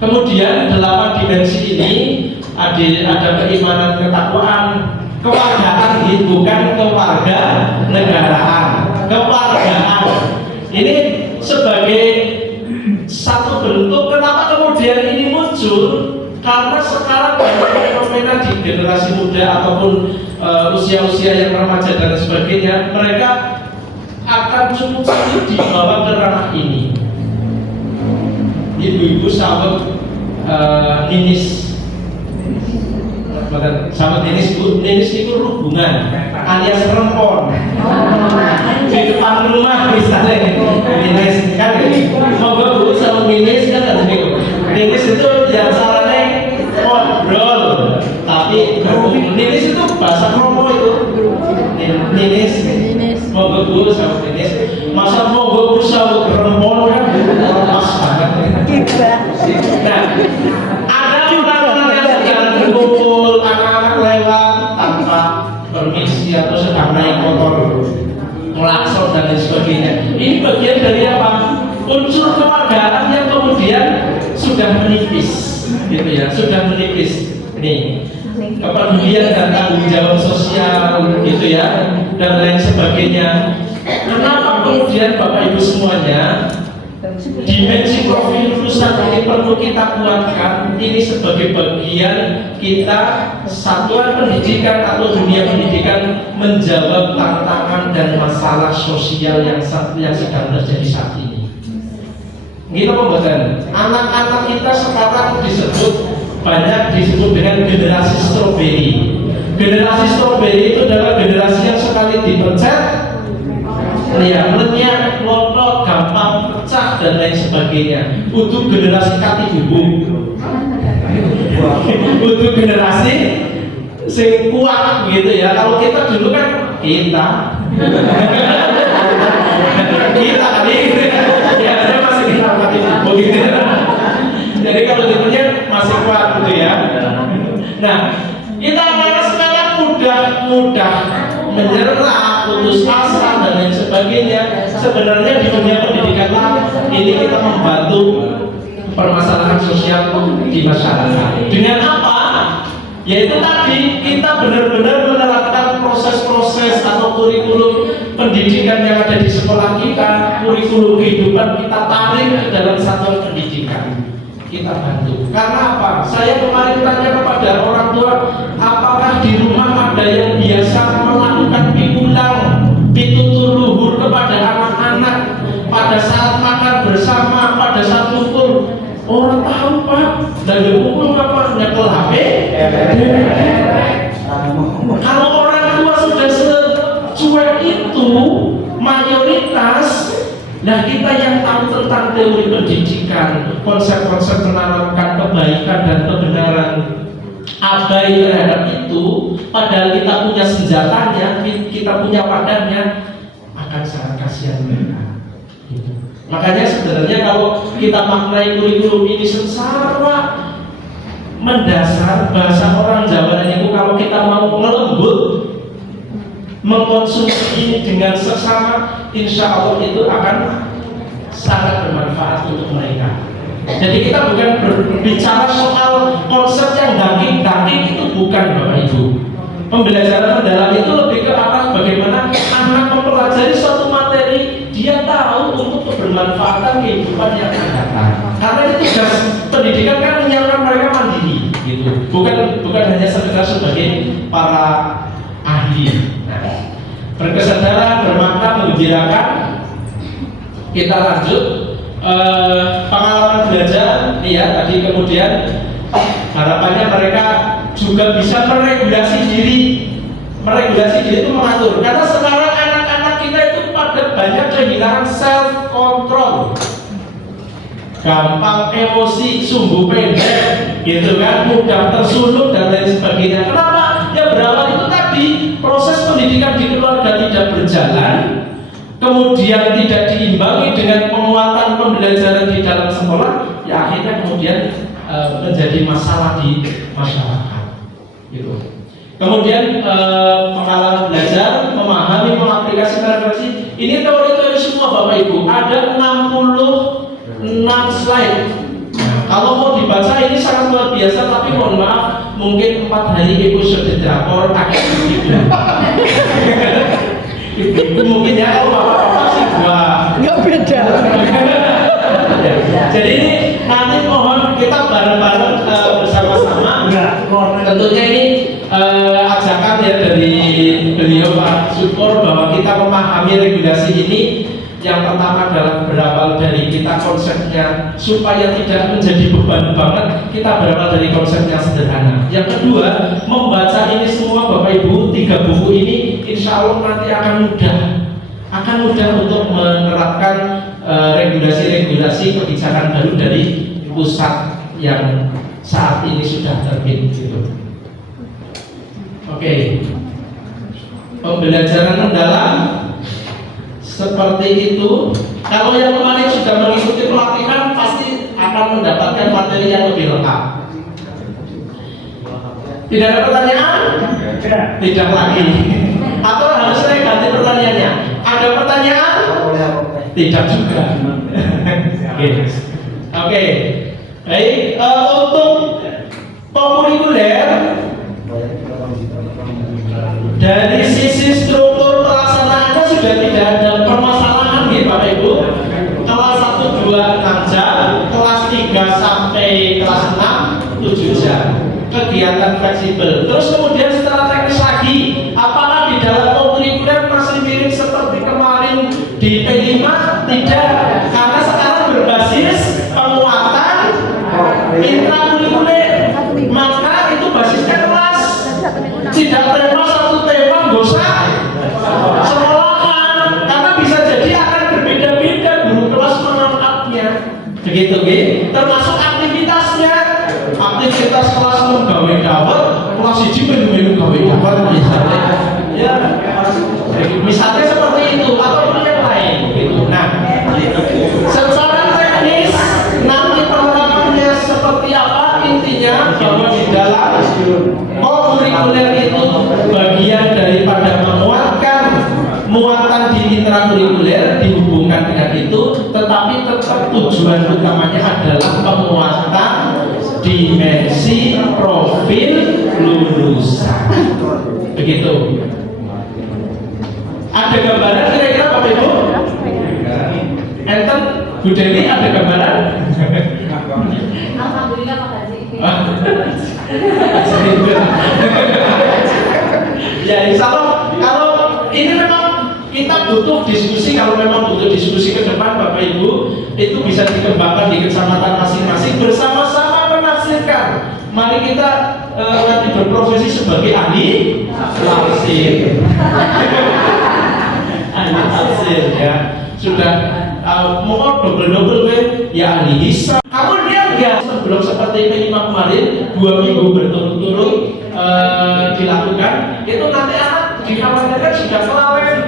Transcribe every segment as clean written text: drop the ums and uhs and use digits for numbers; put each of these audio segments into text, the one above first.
Kemudian 8 dimensi ini ada keimanan, ketakwaan, kewargaan, bukan kewarga negaraan, kewargaan. Ini sebagai satu bentuk kenapa kemudian ini muncul, karena sekarang banyak fenomena di generasi muda ataupun usia-usia yang remaja dan sebagainya, mereka akan cukup sulit dibawa ke ranah ini. Ibu-ibu sahabat ninis, sahabat ninis itu hubungan alias rempon di depan rumah misalnya ninis kan, moga bu sama ninis kan, ninis itu yang caranya ngobrol tapi ninis itu bahasa kromo itu ninis, moga bu sama ninis, masa moga bu sama rempon kan pas banget. Nah, ada orang-orang yang sedang berkumpul, anak-anak lewat tanpa permisi atau sedang naik motor, melakson dan lain sebagainya. Ini bagian dari apa? Unsur kewargaan yang kemudian sudah menipis, gitu ya, sudah menipis. Nih, kepedulian dan tanggung jawab sosial, gitu ya, dan lain sebagainya. Kenapa kemudian Bapak Ibu semuanya? Dimensi profil pusat ini perlu kita kuatkan. Ini sebagai bagian kita satuan pendidikan atau dunia pendidikan menjawab tantangan dan masalah sosial yang sedang terjadi saat ini. Gitu pembuatan. Anak-anak kita sekarang banyak disebut dengan generasi stroberi. Generasi stroberi itu adalah generasi yang sekali dipencet lenyap, lotot, gampang pecah dan lain sebagainya. Untuk generasi kati bubuk, untuk generasi sing kuat gitu ya. Kalau kita dulu kan kita tadi ya saya masih kita kati bubuk gitu ya. Jadi kalau tipenya masih kuat gitu ya. Nah, kita anak sekarang mudah menyerah, putus asa dan lain sebagainya. Sebenarnya di dunia pendidikan ini kita membantu permasalahan sosial di masyarakat. Dengan apa? Yaitu tadi kita benar-benar menerapkan proses-proses atau kurikulum pendidikan yang ada di sekolah kita, kurikulum kehidupan kita tarik ke dalam satuan pendidikan. Kita bantu. Karena apa? Saya kemarin tanya kepada orang tua, apakah di rumah ada yang biasa melakukan pikulan, pitutur luhur kepada anak-anak pada saat makan bersama, pada saat kumpul? Orang tahu Pak, dan kumpul apa? Nyekel HP. Kalau orang tua sudah secuek itu, mayoritas. Nah, kita yang tahu tentang teori pendidikan, konsep-konsep menanamkan kebaikan dan kebenaran, abai terhadap itu, padahal kita punya senjatanya, kita punya wadahnya, akan sangat kasihan mereka. Makanya sebenarnya kalau kita maknai kurikulum ini secara mendasar, bahasa orang Jawa itu kalau kita mau melembut mengkonsumsi ini dengan sesama, insya Allah itu akan sangat bermanfaat untuk mereka. Jadi kita bukan berbicara soal konsep yang daging-daging, itu bukan Bapak Ibu. Pembelajaran mendalam itu lebih ke arah bagaimana anak mempelajari suatu materi, dia tahu untuk kebermanfaatan kehidupan yang akan datang. Karena itu tugas pendidikan kan menyiapkan mereka mandiri, gitu. Bukan hanya sekedar sebagai para ahli. Nah, berkesadaran, bermakna, menggembirakan. Kita lanjut pengalaman belajar. Ya, tadi kemudian harapannya mereka juga bisa meregulasi diri. Meregulasi diri itu mengatur. Karena sekarang anak-anak kita itu pada banyak kehilangan self control, gampang emosi, sumbu pendek, gitu kan, mudah tersulut dan lain sebagainya. Kenapa? Ya berawal itu tadi, proses pendidikan di keluarga tidak berjalan, kemudian tidak diimbangi dengan penguatan pembelajaran di dalam sekolah, ya akhirnya kemudian menjadi masalah di masyarakat. Gitu. Kemudian pengalaman belajar, memahami, mengaplikasikan refleksi. Ini teori-teori semua Bapak Ibu. Ada 66 slide. Nah, Kalau mau dibaca ini sangat luar biasa, tapi mohon maaf, mungkin 4 hari ibu sudah drakor agak sedikit. Itu mungkin ya, kalau bapak-bapak sih nggak beda. Jadi ini nanti mohon kita bareng-bareng bersama-sama. Tentunya ini ajakan ya dari beliau Pak Syukur bahwa kita memahami regulasi ini. Yang pertama adalah berawal dari kita konsepnya supaya tidak menjadi beban banget, kita berawal dari konsep yang sederhana. Yang kedua, membaca ini semua Bapak Ibu, 3 buku ini insya Allah nanti akan mudah untuk menerapkan regulasi-regulasi kebijakan baru dari pusat yang saat ini sudah terbit gitu. Oke. Pembelajaran mendalam seperti itu. Kalau yang kemarin sudah mengikuti pelatihan pasti akan mendapatkan materi yang lebih lengkap. Tidak ada pertanyaan? Tidak lagi. Atau harus saya ganti pertanyaannya? Ada pertanyaan? Tidak juga. Oke. Baik, untuk kurikuler dari sisi struktur pelaksanaannya sudah tidak ada permasalahan ya Bapak Ibu. Kelas 1, 2, 6 jam, kelas 3 sampai kelas 6 7 jam. Kegiatan fleksibel. Terus kemudian setelah teknis lagi, apakah di dalam kurikuler masih mirip seperti kemarin di P5? Tidak, karena sekarang berbasis penguatan intrakurikuler. Maka itu basisnya kelas. Tidak tema satu tema bosan sekolahan, karena bisa jadi akan berbeda-beda guru kelas menangkapnya. Begitu, termasuk aktivitasnya. Aktivitas kelas menggawe dawet, kelas 1 melu gawe dawet misalnya. Ya, misalnya seperti itu atau yang lain gitu. Nah, secara teknis nanti penerapannya seperti apa, intinya bahwa di dalam kurikuler itu bagian daripada menguatkan muatan di intrakurikuler dihubungkan dengan itu, tetapi tetap tujuan utamanya adalah penguatan dimensi profil lulusan. Begitu. Ada gambaran kira-kira Bapak Ibu? Enten Bu Dewi ada gambaran? Alhamdulillah Pak Haji. Ya insya Allah, kalau ini memang kita butuh diskusi. Kalau memang butuh diskusi ke depan Bapak Ibu, itu bisa dikembangkan di kecamatan masing-masing bersama-sama menafsirkan. Mari kita nanti berprofesi sebagai ahli tafsir. Ahli tafsir ya. Sudah mau double ya ahli hisab. Kamu lihat ya, sebelum seperti P5 kemarin 2 minggu berturut-turut dilakukan, itu nanti anak dikhawatirkan sudah kelalen,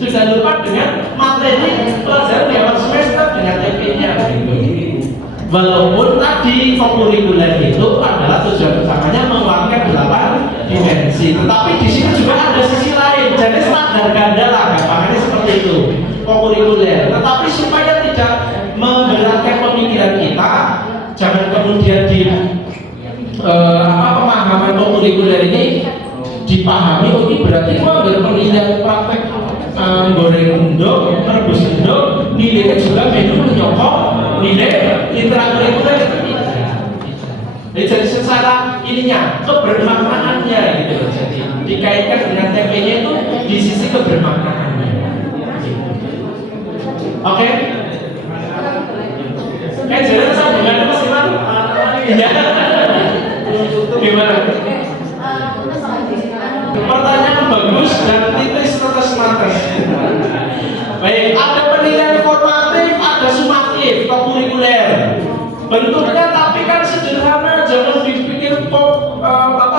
sudah lupa dengan materi pelajaran di awal semester dengan TP-nya gitu. Walaupun tadi kurikuler itu adalah tujuan utamanya menguatkan 8 dimensi, tetapi di sini juga ada sisi lain. Jadi standar ganda lah, gampangannya seperti itu kurikuler. Tetapi supaya tidak memberatkan pemikiran kita, jangan kemudian di pemahaman kurikuler ini dipahami, oh ini berarti kok penilaian praktek goreng endok, merebus endok, nilainya juga menu menyokong nilai intrakurikuler itu tidak. Jadi secara ininya kebermaknaannya gitu loh. Jadi dikaitkan dengan TP-nya itu di sisi kebermaknaannya. Oke? Jadi sambungan apa sih Mas? Iya. Gimana? Pertanyaan bagus dan titis tetes mates. Baik, ada penilaian formatif, ada sumatif, kurikuler. Bentuknya tapi kan sederhana, jangan dipikir kok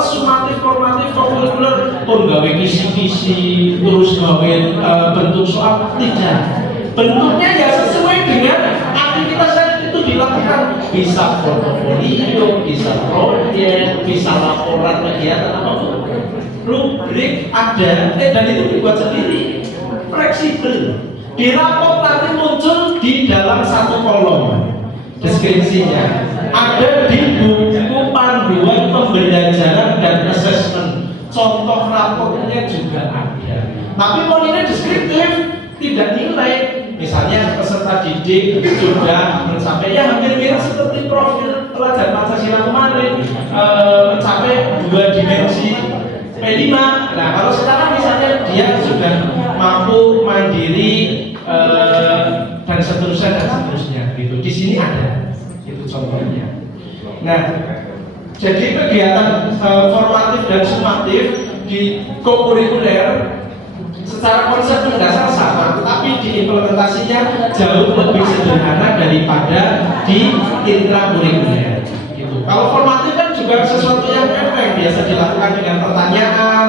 sumatif, formatif, kurikuler, gawe kisi-kisi, terus gawe bentuk soal, tidak. Bentuknya ya sesuai dengan aktivitas yang itu dilakukan. Bisa portofolio, bisa proyek, bisa laporan kegiatan apapun. Rubrik ada, dan itu dibuat sendiri, fleksibel. Di rapor nanti muncul di dalam satu kolom. deskripsinya. Ada di buku panduan pembelajaran dan assessment. Contoh raportnya juga ada. Tapi kalau ini deskriptif, tidak nilai. Misalnya peserta didik sudah mencapai ya hampir mirip seperti profil pelajar Pancasila kemarin, mencapai 2 dimensi P5. Nah kalau sekarang misalnya dia sudah mampu mandiri dan seterusnya gitu. Di sini ada itu contohnya. Nah jadi kegiatan formatif dan sumatif di kokurikuler secara konsep mendasar sama, tetapi diimplementasinya jauh lebih sederhana daripada di intrakurikuler. Gitu. Kalau formatif kan juga sesuatu yang efek, biasa dilakukan dengan pertanyaan,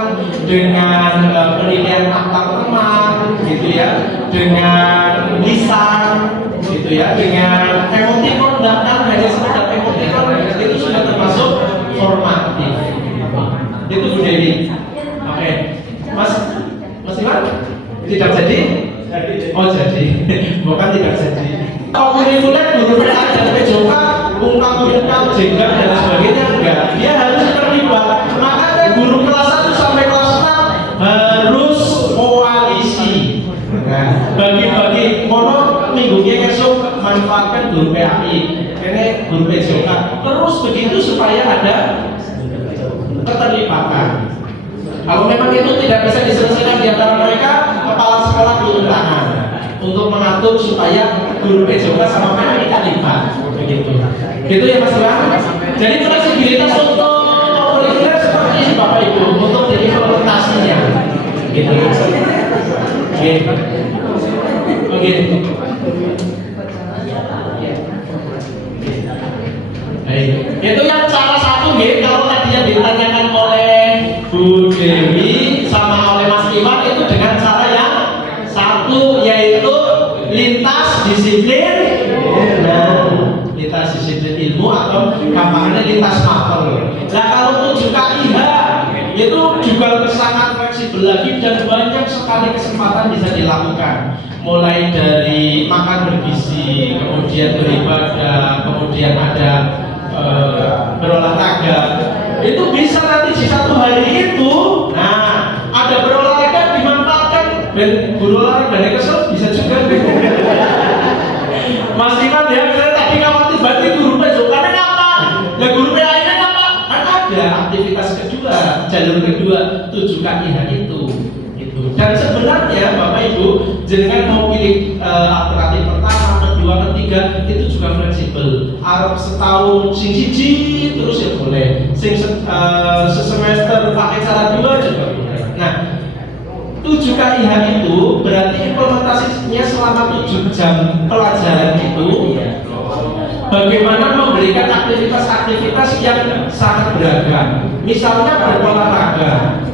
dengan penilaian akta teman, gitu ya, dengan lisan, gitu ya, dengan emotikon, bahkan hanya sekedar emotikon itu sudah termasuk formatif. Itu Bu Dewi. Oke, Mas Iwan? Tidak jadi? Oh jadi, bukan tidak jadi. Kokurikuler guru PA dan PJK, ungkap jenggak dan sebagainya enggak. Dia harus terlibat. Makanya guru kelas 1 sampai kelas 6 harus koalisi. Nah, bagi-bagi mono minggunya esok manfaatkan guru PAI, ini guru PJK. Terus begitu supaya ada keterlibatan. Kalau memang itu tidak bisa diselesaikan di antara mereka, kepala sekolah turun tangan untuk mengatur supaya guru PJK sama PAI terlibat. Begitu. Gitu ya Mas Iwan. Jadi fleksibilitas untuk kurikuler seperti ini Bapak Ibu untuk diimplementasinya. Gitu. Oke. Oke. Baik. Itu yang cara satu nih, kalau tadi yang ditanyakan oleh Bu Dewi sama oleh Mas Iwan itu dengan cara yang satu, yaitu lintas disiplin. Nah, lintas disiplin ilmu atau gampangannya lintas mater. Nah kalau 7 KIH itu juga sangat fleksibel lagi dan banyak sekali kesempatan bisa dilakukan. Mulai dari makan bergizi, kemudian beribadah, kemudian ada berolahraga. Itu bisa nanti di satu hari itu. Nah, ada berolahraga dimanfaatkan dan berolahraga kesel bisa juga. Mas Iman ya, saya tadi khawatir berarti guru PJK apa? Nah guru PAI apa? Kan ada aktivitas kedua, jalur kedua 7 KIH itu. Dan sebenarnya Bapak Ibu jangan mau pilih alternatif pertama, kedua, ketiga itu juga fleksibel. Arab setahun sing siji terus ya boleh, sing sesemester pakai cara 2 juga boleh. Nah 7 KIH itu berarti implementasinya selama 7 jam pelajaran itu bagaimana memberikan aktivitas-aktivitas yang sangat beragam. Misalnya berolahraga,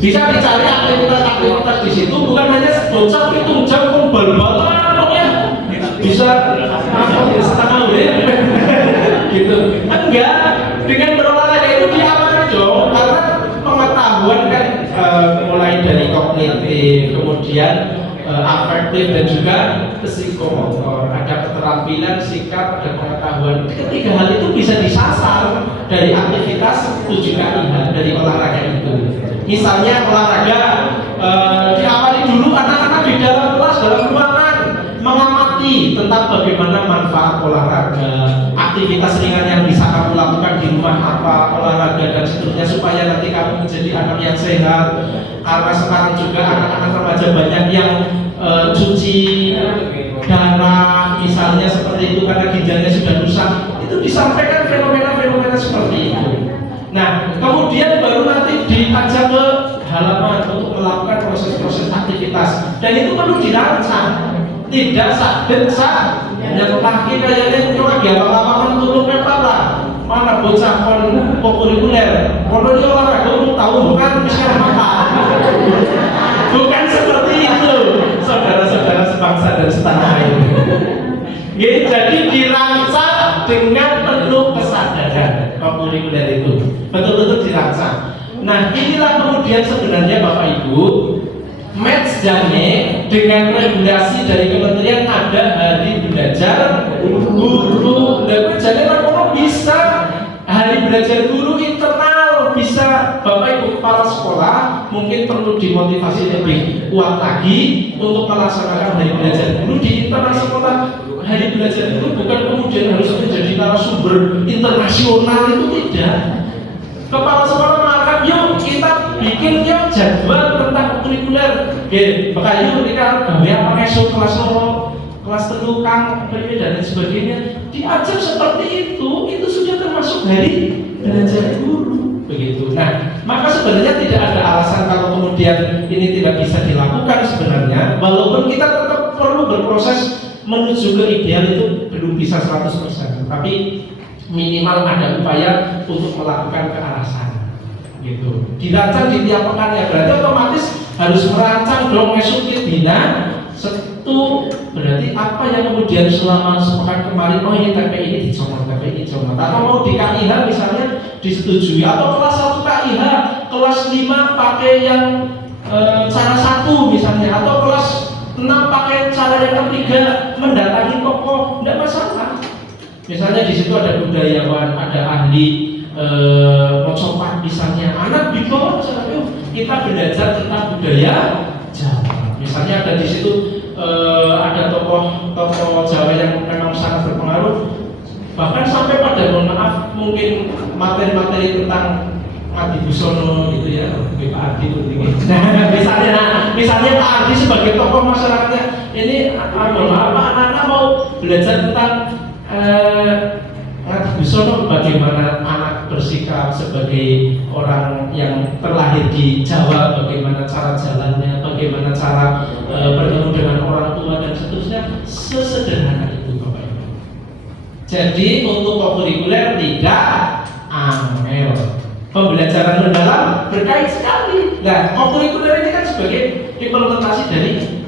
bisa dicari aktivitas-aktivitas di situ, bukan hanya bocah hitung jam bal-balan ya bisa setengah WM gitu. Enggak, dengan berolahraga itu diamani dong, karena pengetahuan kan mulai dari kognitif, kemudian afektif dan juga psikomotor, ada keterampilan, sikap, ada pengetahuan. Ketiga hal itu bisa disasar dari aktivitas 7 KIH dari olahraga itu. Misalnya olahraga diawali dulu anak-anak di dalam kelas, dalam ruangan mengamati tentang bagaimana manfaat olahraga, aktivitas ringan yang bisa kamu lakukan di rumah apa, olahraga dan seterusnya supaya nanti kamu menjadi anak yang sehat. Karena sekarang juga anak-anak remaja banyak yang cuci darah misalnya seperti itu karena ginjalnya sudah rusak. Itu disampaikan fenomena-fenomena seperti itu. Nah, kemudian baru nanti diajak ke halaman untuk melakukan proses-proses aktivitas dan itu perlu dirancang. Tidak sak yang kaki kayaknya itu lagi apa-apa turun pepala. Mana bocah kurikuler, kalau dia olahraga tahu bukan misalnya makan. Bukan seperti itu, saudara-saudara sebangsa dan setanah air. Jadi dirancang dengan penuh kesadaran kurikuler itu, betul-betul dirancang. Nah inilah kemudian sebenarnya Bapak Ibu match dengan regulasi dari kementerian ada hari belajar guru. Jadi kalau bisa hari belajar guru internal, bisa Bapak Ibu kepala sekolah mungkin perlu dimotivasi lebih kuat lagi untuk melaksanakan hari belajar guru di internal sekolah. Hari belajar guru bukan kemudian harus menjadi narasumber internasional, itu tidak. Kepala sekolah mengatakan, yuk kita bikin yuk jadwal tentang kurikuler. Maka yuk kita gawe apa esok kelas nomor, kelas tenukang, dan lain sebagainya. Diajar seperti itu sudah termasuk hari belajar guru. Begitu. Nah, maka sebenarnya tidak ada alasan kalau kemudian ini tidak bisa dilakukan sebenarnya. Walaupun kita tetap perlu berproses menuju ke ideal, itu belum bisa 100%. Tapi minimal ada upaya untuk melakukan ke arah sana, gitu. Dirancang di tiap pekan ya, berarti otomatis harus merancang dong esok dina setu. Berarti apa yang kemudian selama sepekan kemarin, oh ini TP ini dicomot, TP ini dicomot, atau mau di KIH misalnya disetujui, atau kelas 1 KIH, kelas 5 pakai yang cara 1 misalnya, atau kelas 6 pakai cara yang ketiga mendatangi tokoh, tidak masalah. Misalnya di situ ada budayawan, ada ahli mocopat misalnya, anak dibawa misalnya, kita belajar tentang budaya Jawa. Misalnya ada di situ ada tokoh Jawa yang memang sangat berpengaruh, bahkan sampai pada mohon maaf mungkin materi-materi tentang Adi Busono gitu ya, Pak Adi itu misalnya Pak Adi sebagai tokoh masyarakatnya ini, mohon maaf anak-anak mau belajar tentang Adi Busono, bagaimana anak bersikap sebagai orang yang terlahir di Jawa, bagaimana cara jalannya, bagaimana cara bertemu dengan orang tua dan seterusnya, sesederhana itu Bapak Ibu. Jadi untuk kokurikuler tidak angel, pembelajaran mendalam berkait sekali. Nah, kokurikuler ini kan sebagai implementasi dari